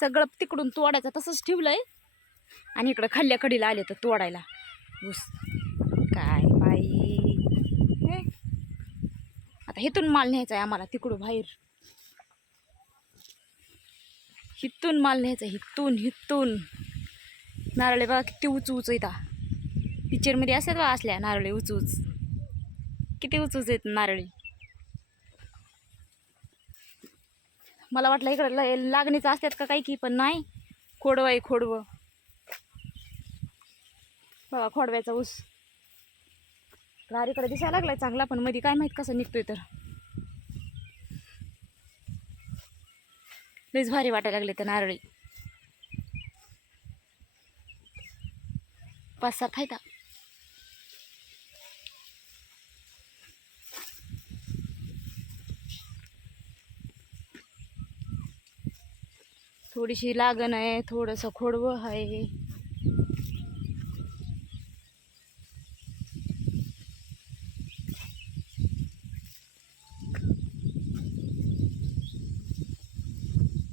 सगळं तिकडून तोडायचं तसंच ठेवलंय आणि इकडं खाल्ल्या कडीला आले तर तोडायला ऊस. काय बाई हे आता हिथून माल न्यायचा आहे आम्हाला तिकडून बाहेर. हिथून माल न्यायचा हिथून हिथून. नारळे बघा किती उच उच येतात. पिक्चरमध्ये असतात बा असल्या नारळे उच उच. किती उच उच येत नारळी. मला वाटलं इकडं लागणीचं असतात का काही की, पण नाही. खोडवं आहे खोडवं बघा. खोडव्याचा ऊस गाडीकडे दिसायला लागलाय चांगला, पण मध्ये काय माहित कसं निघतोय. तर लईच भारी वाटायला लागले तर नारळी. 5-7 आहेत. थोडीशी लागण आहे, थोडंसं खोडवं आहे.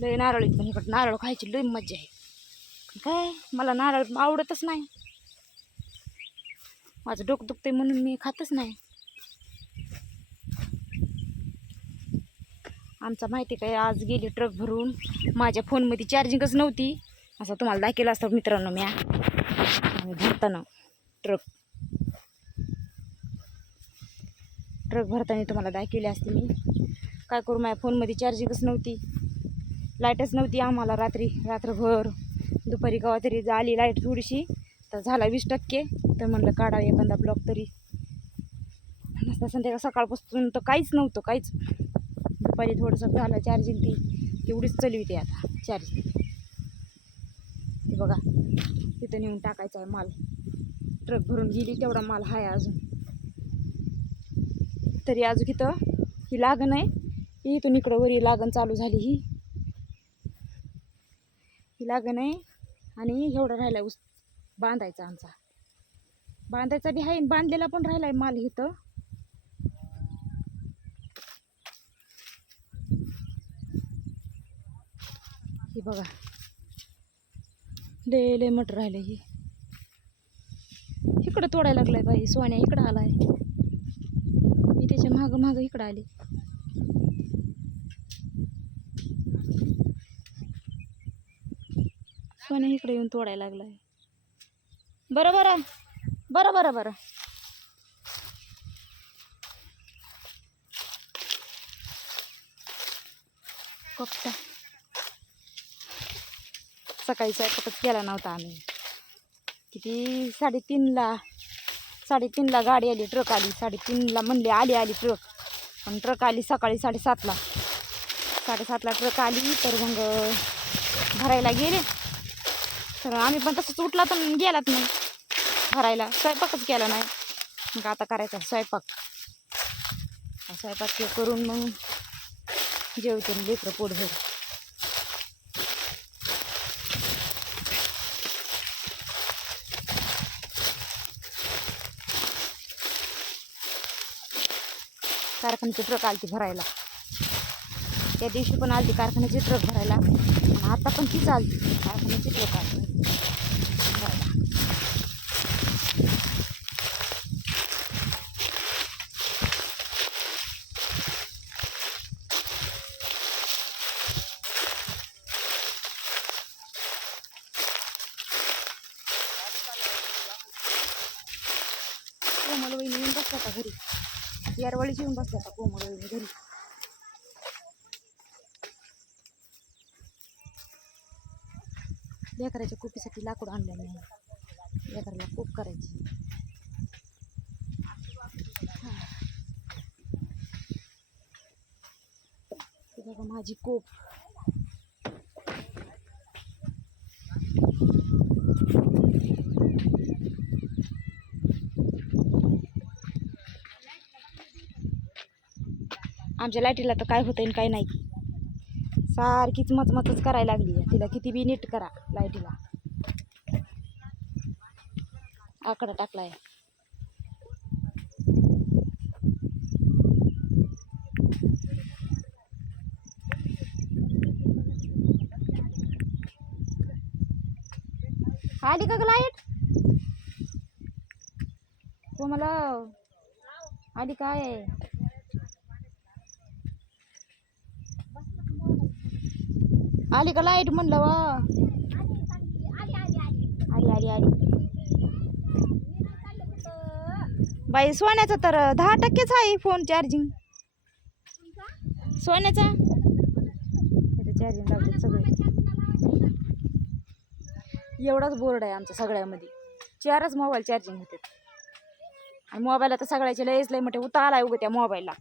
लय नारळीत, पण इकडं नारळ खायची लय मज्जा आहे. काय मला नारळ आवडतच नाही. माझं डोकं दुखतंय म्हणून मी खातच नाही. आमचा माहिती काय आज गेली ट्रक भरून. माझ्या फोनमध्ये चार्जिंगच नव्हती. असं तुम्हाला दाखवलं असतं मित्रांनो. मी भरताना ट्रक भरताना तुम्हाला दाखवली असते मी. काय करू, माझ्या फोनमध्ये चार्जिंगच नव्हती. लाईटच नव्हती आम्हाला रात्रभर. दुपारी केव्हा तरी आली लाईट थोडीशी, तर झाला 20%. तर म्हणलं काढा एखादा ब्लॉक तरी. नसता संध्याकाळ सकाळपासून तर काहीच नव्हतं, काहीच. दुपारी थोडंसं झालं चार्जिंग. ती तेवढीच चलविते आता चार्जिंग. हे बघा तिथं नेऊन टाकायचा आहे माल. ट्रक भरून गेली तेवढा माल आहे अजून. तरी अजून इथं ही लागण आहे. इथून इकडं वरी लागण चालू झाली. ही लागण आहे आणि एवढा राहिलाय ऊस बांधायचा आमचा. बांधायचा बी आहे, बांधलेला पण राहिलाय माल इथं. हे बघा लय मट राहिलं. ही इकडं तोडायला लागलाय बाई. सोन्या इकडं आलाय, मी त्याच्या माग इकडं आले. सोन्या इकडे येऊन तोडायला लागलाय. बरं बरं बरं बरं बरं. कोपटा सकाळी स्वयंपाकच केला नव्हता आम्ही. किती 3:30ला गाडी आली, ट्रक आली. 3:30ला म्हणले आली ट्रक, पण ट्रक आली सकाळी 7:30ला. 7:30ला ट्रक आली. तर मग भरायला गेले. तर आम्ही पण तसंच उठला तर गेलात नाही भरायला. स्वयंपाकच केला नाही. मग आता करायचा स्वयंपाक करून मग जेवते लेकरं पोटभर. कारखान्याची ट्रक आलती भरायला. त्या दिवशी पण आलती कारखान्याची ट्रक भरायला, आणि आता पण तीच आलती कारखान्याची ट्रक आली भरायला. कोमल वहिनी येऊन बसल्या आता घरी. यारवळीच येऊन बसल्या आता कोमल वहिनी घरी. लेकराच्या कोपीसाठी लाकूड आणलं नाही. लेकराला कोप करायची. बघा माझी कोप. आमच्या लाईटीला तर काय होतंय काय नाही. सारखीच मचमचच करायला लागली. तिला किती बी नीट करा लाईटीला. आकडा टाकलाय. आली का ग लाईट? हो मला आली काय? आली का लाईट म्हणलं वा. आली आली आली. बाई सोन्याचा तर 10%च आहे फोन चार्जिंग. सोन्याचा चार्जिंग लावतात सगळे. एवढाच बोर्ड आहे आमच्या सगळ्यामध्ये. 4च मोबाईल चार्जिंग होते. आणि मोबाईल आता सगळ्याचे लयच लय मोठे उता आलाय उगं त्या मोबाईलला.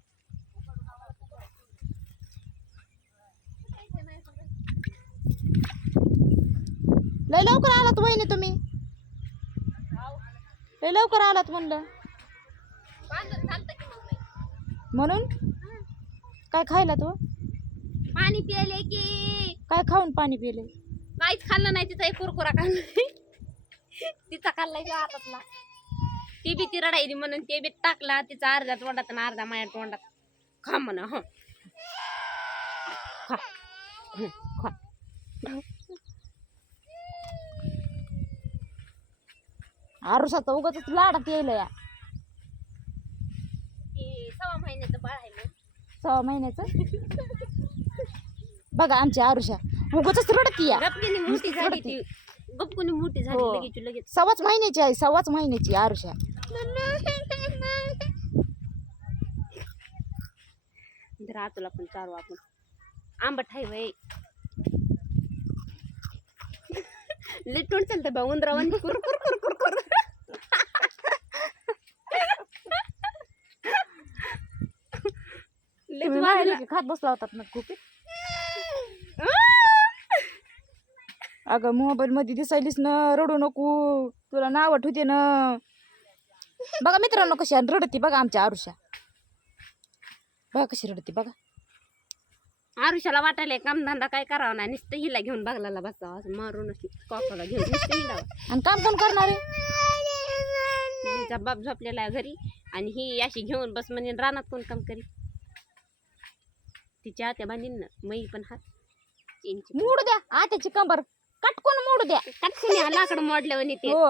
लय लवकर आलात वहिनी तुम्ही. लय लवकर आलात म्हणलं. म्हणून काय खायला तू? पाणी पिले की काय खाऊन पाणी पिले? काहीच खाल्लं नाही. तिचा एक कुरकुरा खाल्ला. तिचा खाल्लाय का हातातला. ती बी ती रडायली म्हणून ते बी टाकला. तिचा अर्धा तोंडात आणि अर्धा माझ्या तोंडात. खा म्हणा. ह खा खा. आरुषाचा उगाच लाडात यायला या. 6 महिन्याचं बाळ आहे मग. 6 महिन्याचं. बघा आमची आरुषा उगाच रडती या. गपकीने मोठी झाली ती. गपकुनी मोठी झाली हो. लगेच 6 महिन्याची आहे. 6 महिन्याची आरुषा. रातूला पण चारू आपण. आंबट आहे वय. लय तोंड चालतं बा उंदरावानी कुर कुर कुर कुर कुर. तुम्ही माहिती की खात बसला होतात ना खूप. अगं मोबाईल मध्ये दिसायलीस ना. रडू नको. तुला नाव आठवते ना. बघा मित्रांनो कशी रडती. बघा आमच्या आरुषा. बघा कशी रडती बघा. आरुषाला वाटायला कामधंदा काय करावा नाही. नुसतं हिला घेऊन बघलाला बसावं असं मारून अशी कॉकाला घेऊन नुसतं हिंडावं. आणि काम कोण करणार आहे? तिचा बाप झोपलेला आहे घरी आणि ही अशी घेऊन बस म्हणजे रानात कोण काम करी. तिच्या आत्या बांधीन ना मै पण हात मोडू द्या आत्याची कंबर. कटकून मोडू द्या. कटकून लाकड मोडल्यावर नेते. हो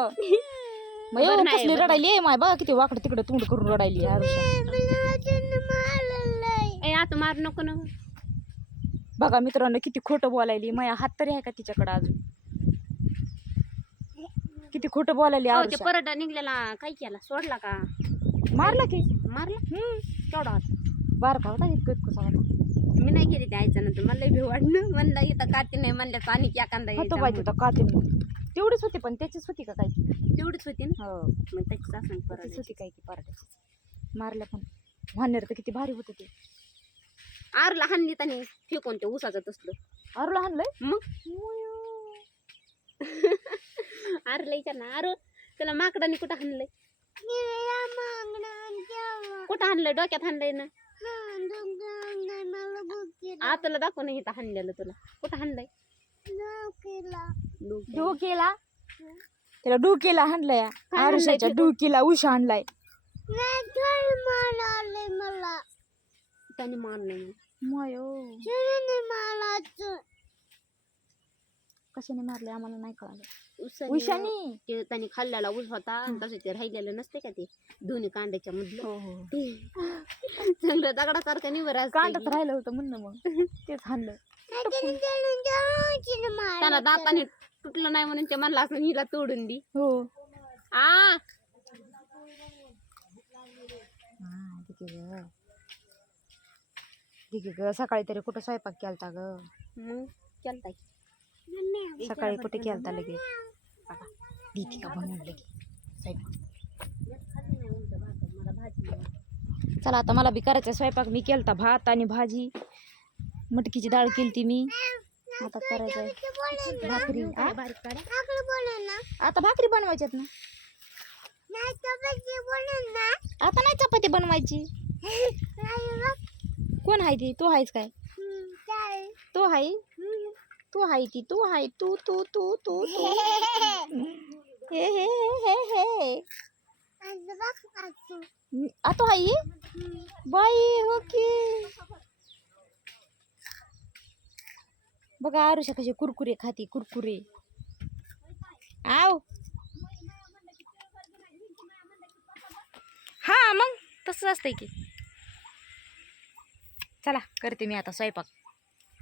मग एवढं नाही, कसली बरं रडायली माय. बघा किती वाकडं तिकडं तोंड करून रडायली आरुषा. ए आता मार नको ना. बघा मित्रांनो किती खोटं बोलायली. माया हात तरी आहे का तिच्याकडे अजून. किती खोटं बोलायली ते आरुषा. परडा निघलेला काय केला सोडला का? मारला की. मारला. केवढा होता? बारका होता इतकं इतकं होता. मी नाही गेली त्या आईच्या नंतर मला भी वाटलं. म्हणलं इथं काती नाही म्हणलं आणि क्या कांदा होतो बाई तिथं काते तेवढीच होती. पण त्याचीच होती का काय की? तेवढीच होती ना. हो मग त्याचीच असं त्याचीच परत होती काय की पराठ्याची. मारल्या पण वानेर तर किती भारी होतं ते. आरला हाणली त्याने फेकून ते उसाचं तसलं. आरूला हाणलंय मग आरला विचार ना. आरू त्याला माकडाने कुठं हाणलंय? कुठं हाणलंय? डोक्यात हाणलंय ना. आताला दाखव नाही इथं हाणलेलं तुला. कुठं हाणलंय? डोकेला. त्याला डोकेला हाणलंय. आरुषाच्या डोकेला उशा हाणलाय. त्याने मार नाही. कशाने मारले आम्हाला नाही कळालं. उसाने उशानी. ते त्याने खाल्लेला ऊस होता. तसं ते राहिलेलं नसते का ते दोन्ही कांद्याच्या मधलं. हो हो ते चांगलं दगडासारखं निवर कांडच राहिलं होतं म्हणणं मग तेच हाणलं. त्याला दाताने तुटलं नाही म्हणून ते म्हणलं असं हिला तोडून दी. हो आ ठीक आहे ग. सकाळी तरी कुठं स्वयंपाक केलता ग? मग केलता सकाळी कुठे केलता लगे? दीदी का बनवून लगे स्वयंपाक. चला आता मला बी करायचा स्वयंपाक. मी केलता भात आणि भाजी. मटकीची डाळ केलती मी. आता करायचंय भाकरी. आता भाकरी बनवायच्यात ना. आता नाही चपाती बनवायची. कोण आहे ती? तू आहेस काय? तू आहे. तू आहे ती. तू आहे. तू तू तू तू तू हे हे हे हे. आता आई बाई हो की. बघा आरुषा कशी कुरकुरे खाती. कुरकुरे आव हा मग तसंच असतंय की. चला करते मी आता स्वयंपाक.